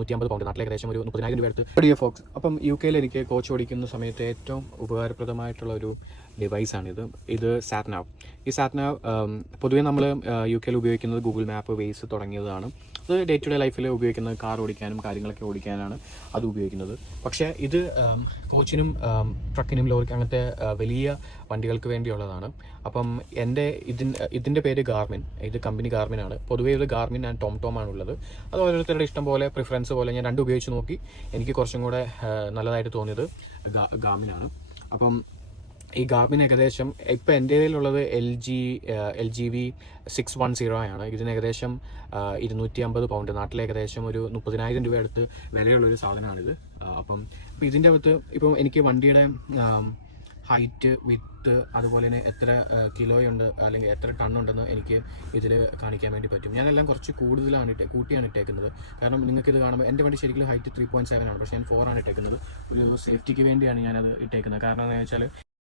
£150, നാട്ടിൽ ഏകദേശം ഒരു 30,000 രൂപ എടുത്ത് ഫോക്സ്. അപ്പം UK എനിക്ക് കോച്ച് ഓടിക്കുന്ന സമയത്ത് ഏറ്റവും ഉപകാരപ്രദമായിട്ടുള്ള ഒരു ഡിവൈസാണിത്. ഇത് സാറ്റ്നാവ്. ഈ സാറ്റ്നാവ് പൊതുവേ നമ്മൾ UK ഉപയോഗിക്കുന്നത് ഗൂഗിൾ മാപ്പ്, വേസ് തുടങ്ങിയതാണ്. അത് ഡേ ടു ഡേ ലൈഫിൽ ഉപയോഗിക്കുന്നത് കാർ ഓടിക്കാനും കാര്യങ്ങളൊക്കെ ഓടിക്കാനാണ് അത് ഉപയോഗിക്കുന്നത്. പക്ഷേ ഇത് കോച്ചിനും ട്രക്കിനും ലോറിക്ക് അങ്ങനത്തെ വലിയ വണ്ടികൾക്ക് വേണ്ടിയുള്ളതാണ്. അപ്പം ഇതിൻ്റെ പേര് ഗാർമിൻ. ഇത് കമ്പനി ഗാർമിനാണ്. പൊതുവേ ഇത് ഗാർമിൻ ആൻഡ് ടോം ആണുള്ളത്. അത് ഓരോരുത്തരുടെ ഇഷ്ടം പോലെ പ്രിഫറൻസ് പോലെ ഞാൻ രണ്ടും ഉപയോഗിച്ച് നോക്കി. എനിക്ക് കുറച്ചും കൂടെ നല്ലതായിട്ട് തോന്നിയത് ഗാർമിനാണ്. അപ്പം ഈ ഗാർമിൻ ഏകദേശം ഇപ്പം എൻ്റെ കയ്യിലുള്ളത് LGV 610 ആണ്. ഇതിന് ഏകദേശം £250, നാട്ടിൽ ഏകദേശം ഒരു 30,000 രൂപ അടുത്ത് വിലയുള്ളൊരു സാധനമാണിത്. അപ്പം ഇതിൻ്റെ അകത്ത് ഇപ്പം എനിക്ക് വണ്ടിയുടെ ഹൈറ്റ്, വിത്ത്, അതുപോലെ തന്നെ എത്ര കിലോയുണ്ട് അല്ലെങ്കിൽ എത്ര ടണ്ണുണ്ടെന്ന് എനിക്ക് ഇതിൽ കാണിക്കാൻ വേണ്ടി പറ്റും. ഞാനെല്ലാം കുറച്ച് കൂട്ടിയാണ് ഇട്ടേക്കുന്നത്. കാരണം നിങ്ങൾക്കിത് കാണുമ്പോൾ എൻ്റെ വണ്ടി ശരിക്കും ഹൈറ്റ് 3.7 ആണ്, പക്ഷേ ഞാൻ 4 ആണ് ഇട്ടേക്കുന്നത്. ഒരു സേഫ്റ്റിക്ക് വേണ്ടിയാണ് ഞാനത് ഇട്ടേക്കുന്നത്. കാരണം എന്താണെന്ന് വെച്ചാൽ